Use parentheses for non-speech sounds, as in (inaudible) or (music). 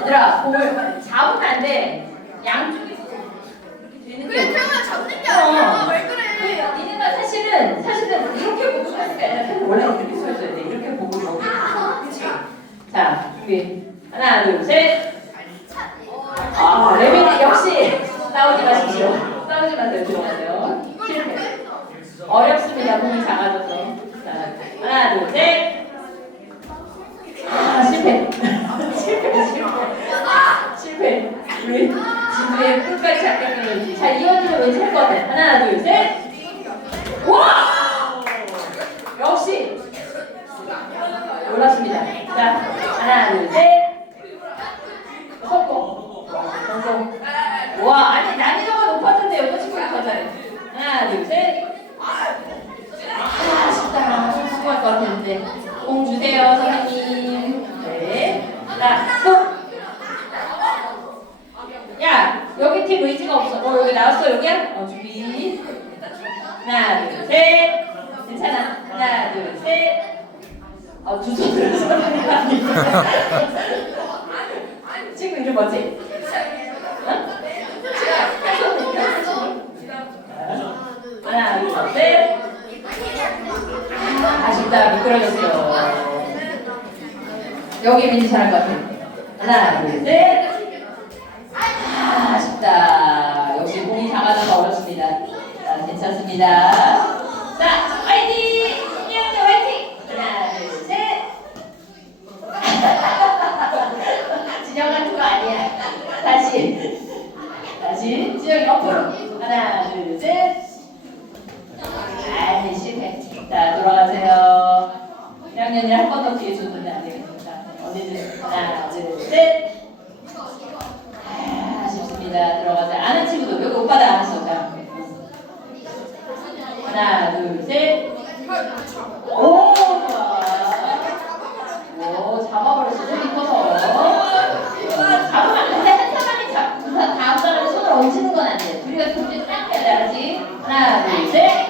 얘들아 볼 잡으면 안 돼. 양쪽이 되는 그래 게. 태우야 잡는 게 아니야 왜 그래 니네가 사실은 사실은 이렇게 보고 서 있을 게 아니라 사실 원래 이렇게 서 있어야 돼. 이렇게 보고 서. 그렇지. 자 준비. 하나 둘 셋. 아 레미님 역시 싸우지 마십시오. 싸우지 마세요. 들어가세요. 실패. 어렵습니다. 몸이 작아져서. 자 하나 둘 셋. 아. 실패 지구의 끝까지 잡겠다는. 자 이원이는 왠지 할 것 같아. 하나 둘 셋. 와! 역시 놀랐습니다. 자 하나 둘 셋. 성공. 성공. 와 아니 난이도가 높았는데 여자 친구가 더 잘해. 하나 둘 셋. 아 아쉽다. 좀 성공할 것 같았는데. 공 주세요 선생님. 네. 자 또. 야 여기 팀 의지가 없 어. 어 여기 나왔어 여기야? 어 준비. 하나 둘 셋. 괜찮아. 하나 둘 셋. 어 두 손으로 손을 (laughs) 친구 이름 뭐지? 어? 하나 둘 셋. 아, 아쉽다 미끄러졌어. 여기 민지 잘할 것 같아. 하나 둘 셋. 아, 아쉽다. 역시 공이 작아져서 어렵습니다. 자, 괜찮습니다. 자, 화이팅! 이현이 화이팅! 하나, 둘, 셋. 진영 같은 거 아니야. 다시. 다시. 진영이 옆으로. 하나, 둘, 셋. 아이, 실패. 자, 돌아가세요. 1학년이 한 번 더 기회 줬는데 안 되겠습니다. 언니들. 하나, 둘, 셋. 하나, 둘, 셋. 오, 좋아. 오, 잡아버렸어. 손이 커서. 잡으면 안 돼. 한 사람이 잡, 다음 사람이 손을 얹히는 건 안 돼. 둘이가 손질 딱 해야 지 하나, 둘, 셋.